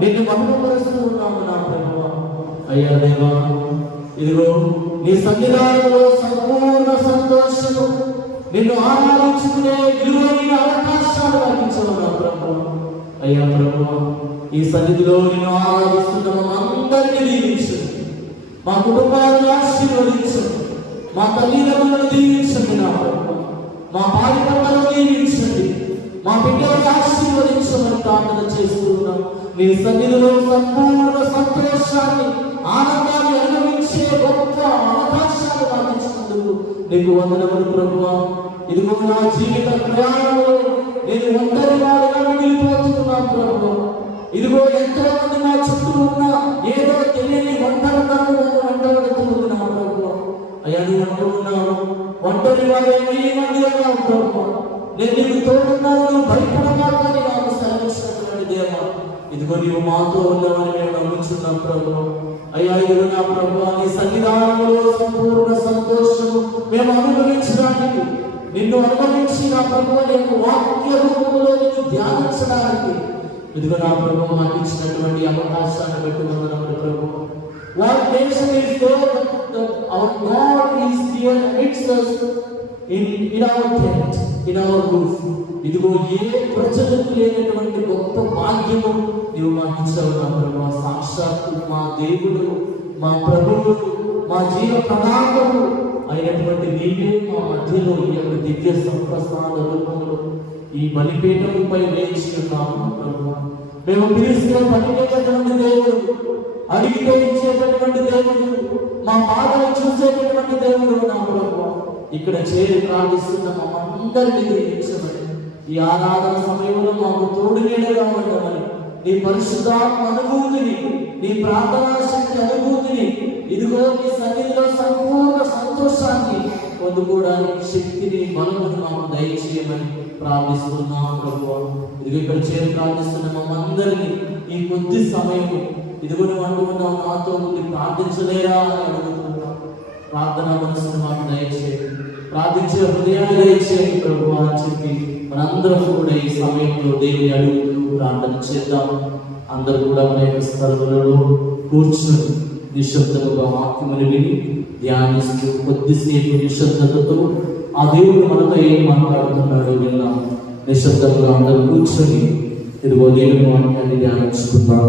నిన్ను మహిమపరుస్తూ ఉన్నాము నా ప్రభువా. అయ్యా దేవా, ఇదిగో నీ సన్నిధానంలో సంపూర్ణ సంతోషము, నిన్ను ఆరాధించుకునే విలువైన అవకాశాలు అందించవు నా ప్రభువా. అయ్యా ప్రభువా, ఈ సన్నిధిలో నిన్ను ఆరాధిస్తున్న మనందరినీ దీవించండి, మా కుటుంబాలను ఆశీర్వదించండి, మా తల్లిదండ్రులను దీవించండి నా ప్రభువా, మా బాలికలను దీవించండి, మా బిడ్డలను ఆశీర్వదించమని ప్రార్థన చేస్తున్నాం. నీ సన్నిధిలో సంపూర్ణ సంతోషాన్ని, ఆనందాన్ని అనుభవించే గొప్ప అవకాశాలు అందించినందుకు నీకు వందనములు ప్రభువా. ఇదిగో నా జీవిత ప్రయాణంలో నేను ఒంటరి వాడిగా మిగిలిపోతున్నాను ప్రభువా. ఇదిగో ఎంతో మంది నా చుట్టూ ఉన్న ఏదో తెలియని ఒంటరితనం వెంటబడుతుంది నా ప్రభువా. అయ్యా నువ్వు అంటూ ఉన్నావు, ఒంటరి వాడే 1000 మందిగా ప్రభువా, నేను నీకు తోడున్నాను, నువ్వు భయపడమాటని నాకు సెలవిచ్చినటువంటి దేవా. ఇదిగో నీవు మాతో ఉన్నావని మేము నమ్ముచున్నాం ప్రభు. అయ్యా ఇదిగో నా ప్రభు, నీ సన్నిధానంలో సంపూర్ణ సంతోషము మేము అనుభవించడానికి, నిన్ను అనుభవించి నా ప్రభు యొక్క వాక్య రూపంలో నిన్ను ధ్యానించడానికి ఇదిగో నా ప్రభు మాకు ఇచ్చినటువంటి అవకాశాన్ని బట్టి వందనములు ప్రభు. What nation is there that our God is here amidst us in our tent, in our roof. ఇదిగో ఏ ప్రజలకు లేనటువంటి గొప్ప భాగ్యము నీవు మాకు ఇచ్చావు నా ప్రభు. సాక్షాత్తు మా దేవుడు, మా ప్రభువు, మా జీవ ప్రణాళికలు అయినటువంటి నీవే మా మధ్యలో ఈ యొక్క దివ్య సంప్రసాద రూపంలో ఈ బలిపీఠంపై వేచి ఉన్నాము ప్రభు. మేము పిలిస్తే పలికేటటువంటి దేవుడు, అడిగితే ఇచ్చేటటువంటి దేవుడు, మా బాధలు చూసేటటువంటి దేవుడు నా ప్రభు. ఇక్కడ చేరి ప్రార్థిస్తున్న మమ్మందరినీ దీవించమని, ఈ ఆరాధన సమయంలో మాకు తోడు నీడగా ఉండమని, నీ పరిశుద్ధాత్మ అనుభూతిని, నీ ప్రార్థనా శక్తి అనుభూతిని, ఇదిగో నీ సన్నిధిలో సంపూర్ణ సంతోషాన్ని పొందుకోవడానికి శక్తిని, బలమును మాకు దయచేయమని ప్రార్థిస్తున్నాం ప్రభువా. ఇదిగో ఇక్కడ చేరి ప్రార్థిస్తున్న మమ్మందరినీ ఈ కొద్ది సమయం ఇదిగో నువ్వు అంటున్నావు, నాతో ఉంది ప్రార్థించలేరా అని అడుగుతున్నావు. ప్రార్థన మనసును మాకు దయచేయండి, ప్రార్థించే హృదయాన్ని దయచేయండి ప్రభు అని చెప్పి మనందరం కూడా ఈ సమయంలో దేవుని అడుగుతూ ప్రార్థన చేద్దాం. అందరూ కూడా మన యొక్క స్థలములలో కూర్చుని నిశ్శబ్దముగా వాక్యమును విని ధ్యానిస్తూ కొద్దిసేపు నిశ్శబ్దతతో ఆ దేవుడు మనతో ఏం మాట్లాడుతున్నాడో విన్నాం. నిశ్శబ్దంగా అందరూ కూర్చొని ఇదిగో దేవుని వాక్యాన్ని ధ్యానించుకుంటాం.